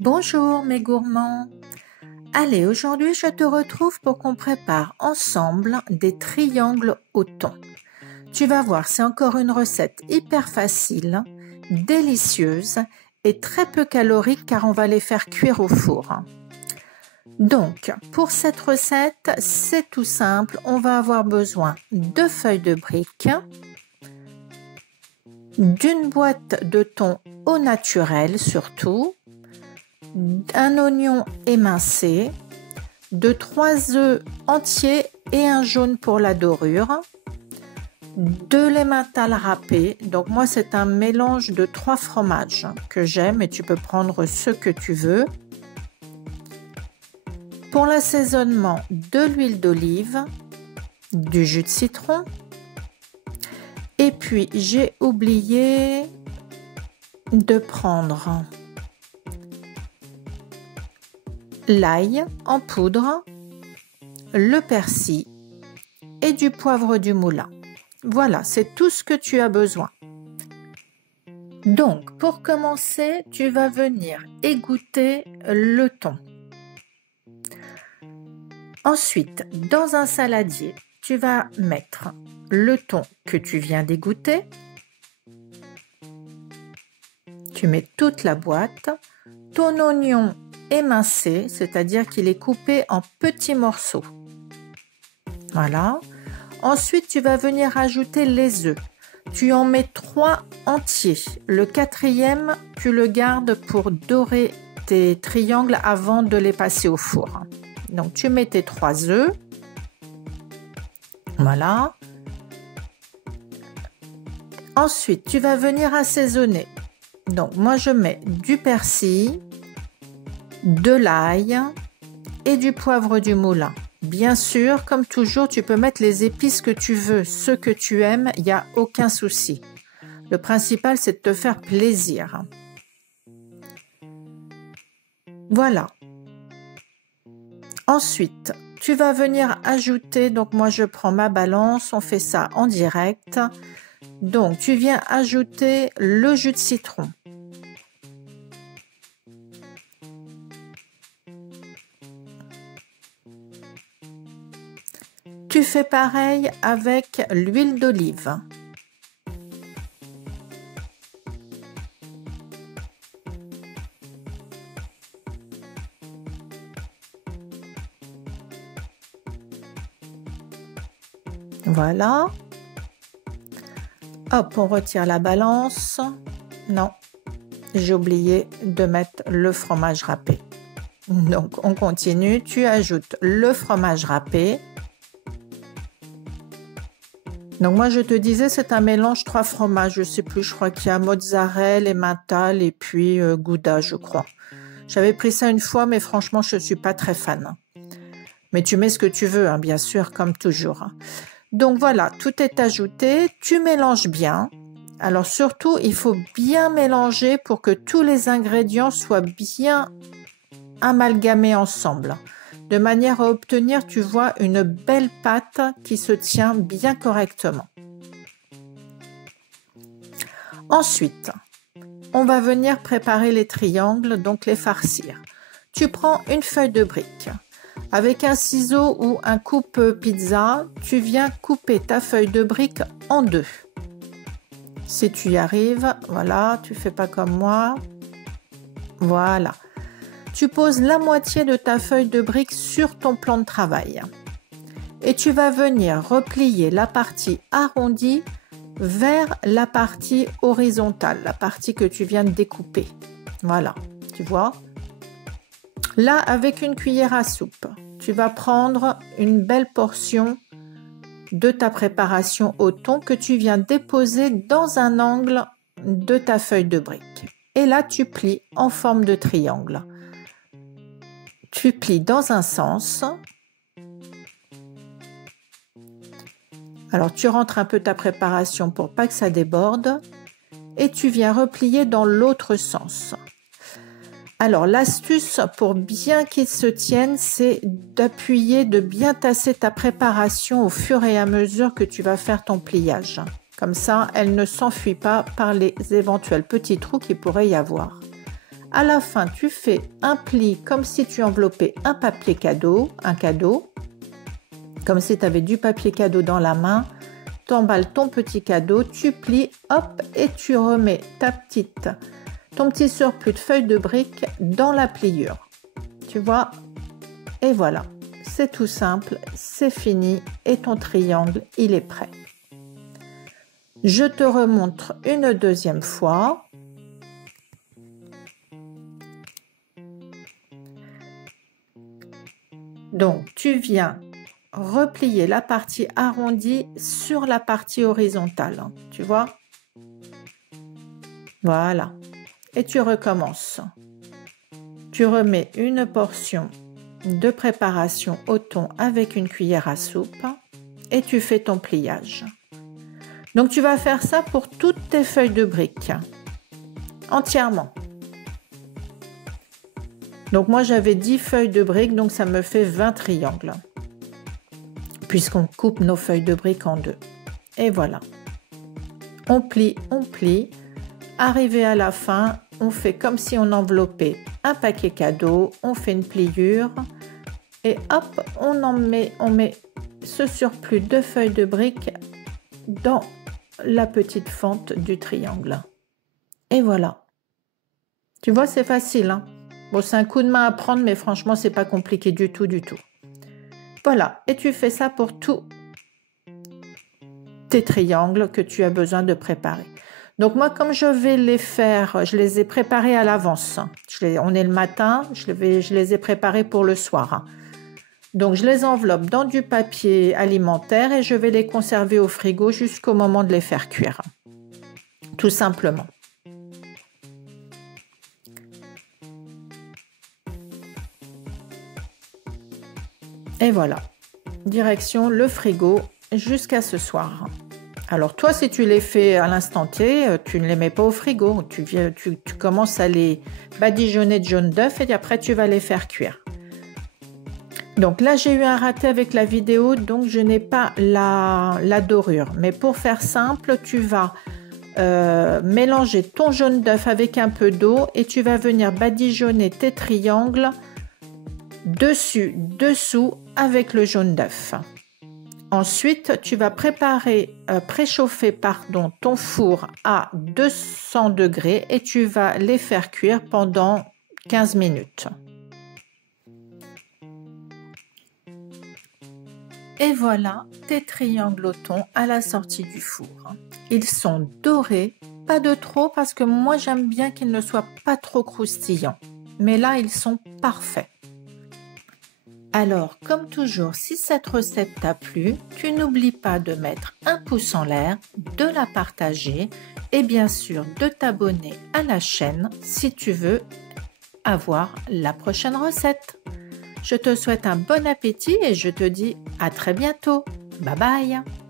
Bonjour mes gourmands. Allez, aujourd'hui je te retrouve pour qu'on prépare ensemble des triangles au thon. Tu vas voir, c'est encore une recette hyper facile, délicieuse et très peu calorique car on va les faire cuire au four. Donc, pour cette recette, c'est tout simple. On va avoir besoin de feuilles de briques, d'une boîte de thon au naturel surtout, un oignon émincé, de 3 œufs entiers et un jaune pour la dorure, de l'emmental râpé. Donc moi c'est un mélange de 3 fromages que j'aime et tu peux prendre ce que tu veux. Pour l'assaisonnement, de l'huile d'olive, du jus de citron, et puis j'ai oublié de prendre l'ail en poudre, le persil et du poivre du moulin. Voilà, c'est tout ce que tu as besoin. Donc, pour commencer, tu vas venir égoutter le thon. Ensuite, dans un saladier, tu vas mettre le thon que tu viens d'égoutter. Tu mets toute la boîte, ton oignon émincé, c'est-à-dire qu'il est coupé en petits morceaux. Voilà. Ensuite, tu vas venir ajouter les œufs. Tu en mets 3 entiers. Le 4e, tu le gardes pour dorer tes triangles avant de les passer au four. Donc, tu mets tes 3 œufs. Voilà. Ensuite, tu vas venir assaisonner. Donc, moi, je mets du persil, de l'ail et du poivre du moulin. Bien sûr, comme toujours, tu peux mettre les épices que tu veux, ceux que tu aimes, il n'y a aucun souci. Le principal, c'est de te faire plaisir. Voilà. Ensuite, tu vas venir ajouter, donc moi je prends ma balance, on fait ça en direct. Donc, tu viens ajouter le jus de citron. Tu fais pareil avec l'huile d'olive. Voilà. Hop, on retire la balance. Non, j'ai oublié de mettre le fromage râpé. Donc, on continue. Tu ajoutes le fromage râpé. Donc, moi, je te disais, c'est un mélange 3 fromages. Je ne sais plus, je crois qu'il y a mozzarella, emmental et puis gouda, je crois. J'avais pris ça une fois, mais franchement, je ne suis pas très fan. Mais tu mets ce que tu veux, hein, bien sûr, comme toujours. Donc, voilà, tout est ajouté. Tu mélanges bien. Alors, surtout, il faut bien mélanger pour que tous les ingrédients soient bien amalgamés ensemble, de manière à obtenir, tu vois, une belle pâte qui se tient bien correctement. Ensuite, on va venir préparer les triangles, donc les farcir. Tu prends une feuille de brique. Avec un ciseau ou un coupe-pizza, tu viens couper ta feuille de brique en 2. Si tu y arrives, voilà, tu fais pas comme moi. Voilà. Tu poses la moitié de ta feuille de brique sur ton plan de travail. Et tu vas venir replier la partie arrondie vers la partie horizontale, la partie que tu viens de découper. Voilà, tu vois. Là, avec une cuillère à soupe, tu vas prendre une belle portion de ta préparation au thon que tu viens déposer dans un angle de ta feuille de brique. Et là, tu plies en forme de triangle. Tu plies dans un sens. Alors, tu rentres un peu ta préparation pour pas que ça déborde. Et tu viens replier dans l'autre sens. Alors, l'astuce pour bien qu'il se tienne, c'est d'appuyer, de bien tasser ta préparation au fur et à mesure que tu vas faire ton pliage. Comme ça, elle ne s'enfuit pas par les éventuels petits trous qu'il pourrait y avoir. À la fin, tu fais un pli comme si tu enveloppais un papier cadeau, comme si tu avais du papier cadeau dans la main. Tu emballes ton petit cadeau, tu plies, hop, et tu remets ton petit surplus de feuilles de briques dans la pliure. Tu vois? Et voilà, c'est tout simple, c'est fini et ton triangle, il est prêt. Je te remontre une deuxième fois. Donc, tu viens replier la partie arrondie sur la partie horizontale, tu vois? Voilà. Et tu recommences. Tu remets une portion de préparation au thon avec une cuillère à soupe et tu fais ton pliage. Donc, tu vas faire ça pour toutes tes feuilles de briques, entièrement. Donc, moi, j'avais 10 feuilles de briques, donc ça me fait 20 triangles, puisqu'on coupe nos feuilles de briques en deux. Et voilà. On plie. Arrivé à la fin, on fait comme si on enveloppait un paquet cadeau, on fait une pliure et hop, on met ce surplus de feuilles de briques dans la petite fente du triangle. Et voilà. Tu vois, c'est facile, hein? Bon, c'est un coup de main à prendre, mais franchement, c'est pas compliqué du tout. Voilà, et tu fais ça pour tous tes triangles que tu as besoin de préparer. Donc moi, comme je vais les faire, je les ai préparés à l'avance. On est le matin, je les ai préparés pour le soir. Donc je les enveloppe dans du papier alimentaire et je vais les conserver au frigo jusqu'au moment de les faire cuire. Tout simplement. Et voilà, direction le frigo jusqu'à ce soir. Alors toi, si tu les fais à l'instant T, tu ne les mets pas au frigo. Tu commences à les badigeonner de jaune d'œuf et après tu vas les faire cuire. Donc là, j'ai eu un raté avec la vidéo, donc je n'ai pas la dorure. Mais pour faire simple, tu vas mélanger ton jaune d'œuf avec un peu d'eau et tu vas venir badigeonner tes triangles dessus, dessous avec le jaune d'œuf. Ensuite, tu vas préchauffer ton four à 200 degrés et tu vas les faire cuire pendant 15 minutes. Et voilà tes triangles au thon à la sortie du four. Ils sont dorés, pas de trop parce que moi j'aime bien qu'ils ne soient pas trop croustillants. Mais là, ils sont parfaits. Alors, comme toujours, si cette recette t'a plu, tu n'oublies pas de mettre un pouce en l'air, de la partager et bien sûr de t'abonner à la chaîne si tu veux avoir la prochaine recette. Je te souhaite un bon appétit et je te dis à très bientôt. Bye bye!